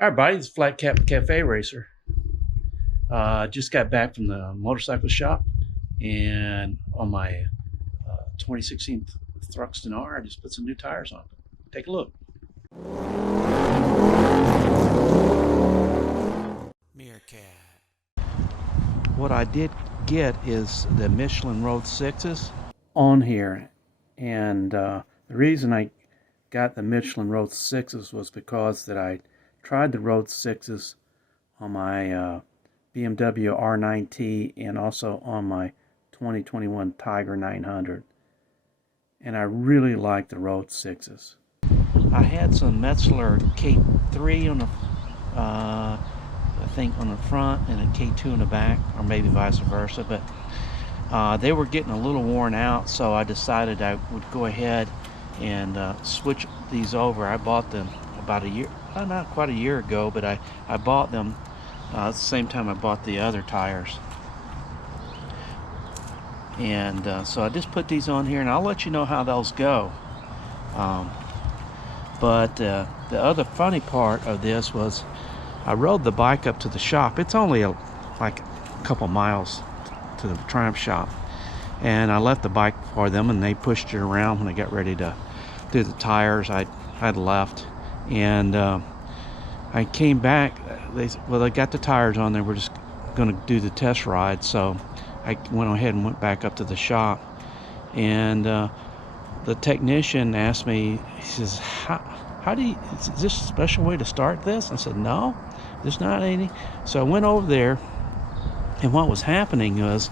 All right, buddy, it's Flat Cap Cafe Racer. Just got back from the motorcycle shop, and on my 2016 Thruxton R, I just put some new tires on. Take a look. Meerkat. What I did get is the Michelin Road 6s on here, and the reason I got the Michelin Road 6s was because that I tried the Road 6s on my BMW R9T and also on my 2021 Tiger 900, and I really like the Road 6s. I had some Metzler K3 on the I think on the front and a K2 in the back, or maybe vice versa, but they were getting a little worn out, so I decided I would go ahead and switch these over. I bought them about a year, not quite a year ago, but I bought them at the same time I bought the other tires. And so I just put these on here, and I'll let you know how those go. But the other funny part of this was I rode the bike up to the shop. It's only like a couple miles to the Triumph shop, and I left the bike for them, and they pushed it around when they got ready to do the tires. I'd left, and I came back. They got the tires on. They were just going to do the test ride, so I went ahead and went back up to the shop, and the technician asked me, he says, how do you, is this a special way to start this? I said, no, there's not any. So I went over there, and what was happening was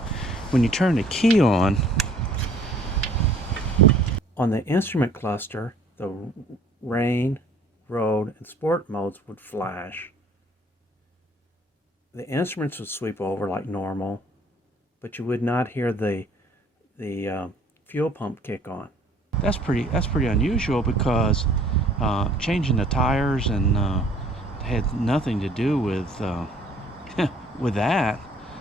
when you turn the key on the instrument cluster, the rain, road, and sport modes would flash. The instruments would sweep over like normal, but you would not hear the fuel pump kick on. That's pretty unusual, because changing the tires and had nothing to do with with that.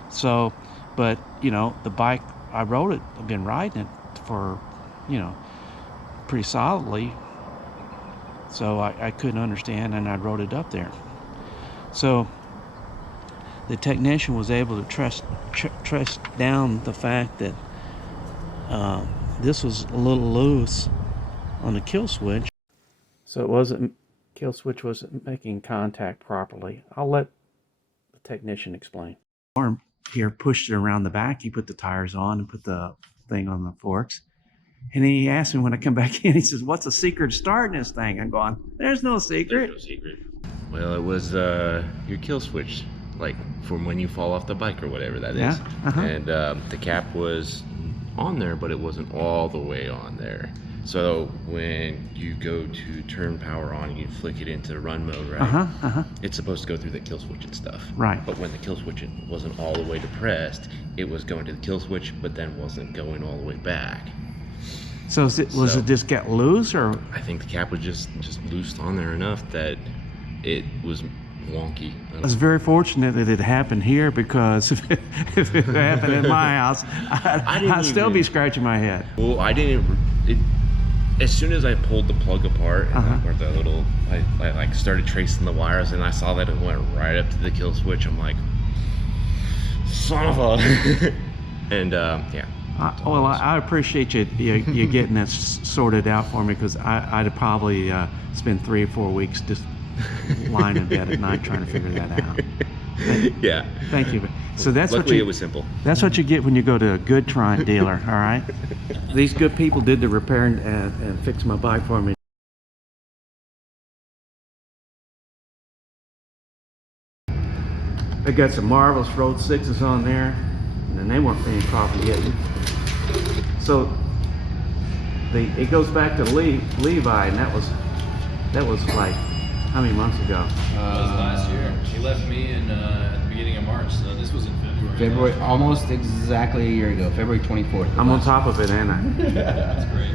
So, but you know, the bike, I rode it. I've been riding it for, you know, pretty solidly. So I couldn't understand, and I rode it up there. So the technician was able to trace down the fact that this was a little loose on the kill switch. So kill switch wasn't making contact properly. I'll let the technician explain. Arm here pushed it around the back. He put the tires on and put the thing on the forks. And he asked me when I come back in, he says, what's the secret to starting this thing? I'm going, there's no secret. There's no secret. Well, it was your kill switch, like from when you fall off the bike or whatever that is. And the cap was on there, but it wasn't all the way on there. So when you go to turn power on, you flick it into run mode, right? It's supposed to go through the kill switch and stuff. Right. But when the kill switch wasn't all the way depressed, it was going to the kill switch, but then wasn't going all the way back. So was it just get loose, or? I think the cap was just loosed on there enough that it was wonky. I was very fortunate that it happened here, because if it happened in my house, I'd still be scratching my head. Well, I didn't. As soon as I pulled the plug apart, and or the little, I like started tracing the wires, and I saw that it went right up to the kill switch. I'm like, son of a. And yeah. Well, I appreciate you getting that sorted out for me, because I'd probably spend 3 or 4 weeks just lying in bed at night trying to figure that out. Yeah. Thank you. So that's luckily it was simple. That's what you get when you go to a good Triumph dealer. All right. These good people did the repair and fixed my bike for me. I got some marvelous Road 6s on there, and they weren't being properly yet. So it goes back to Levi, and that was like how many months ago? That was last year. He left me in at the beginning of March, so this was in February. February, almost exactly a year ago, February 24th. I'm on top of it, ain't I? That's great.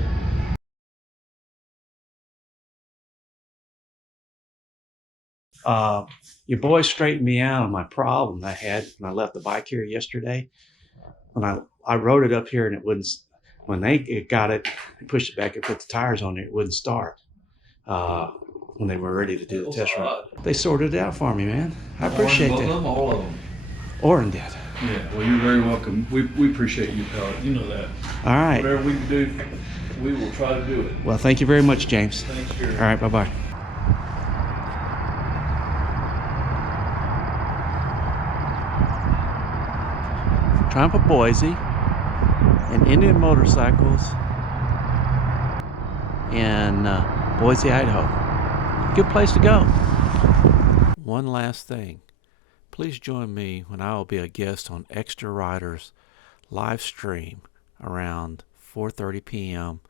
Your boy straightened me out on my problem I had when I left the bike here yesterday. When I rode it up here, and it wouldn't. When they got it, pushed it back and put the tires on it, it wouldn't start. when they were ready to do the test run. They sorted it out for me, man. I appreciate that. All of them. Oren did. Yeah, well, you're very welcome. We appreciate you, pal. You know that. All right. Whatever we can do, we will try to do it. Well, thank you very much, James. Thanks, Jerry. All right, bye-bye. Triumph of Boise and Indian Motorcycles in Boise, Idaho. Good place to go. One last thing. Please join me when I will be a guest on Extra Riders live stream around 4:30 p.m.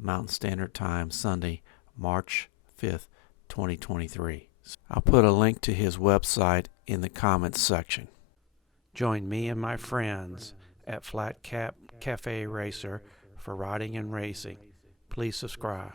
Mountain Standard Time, Sunday, March 5th, 2023. I'll put a link to his website in the comments section. Join me and my friends at Flat Cap Cafe Racer for riding and racing. Please subscribe.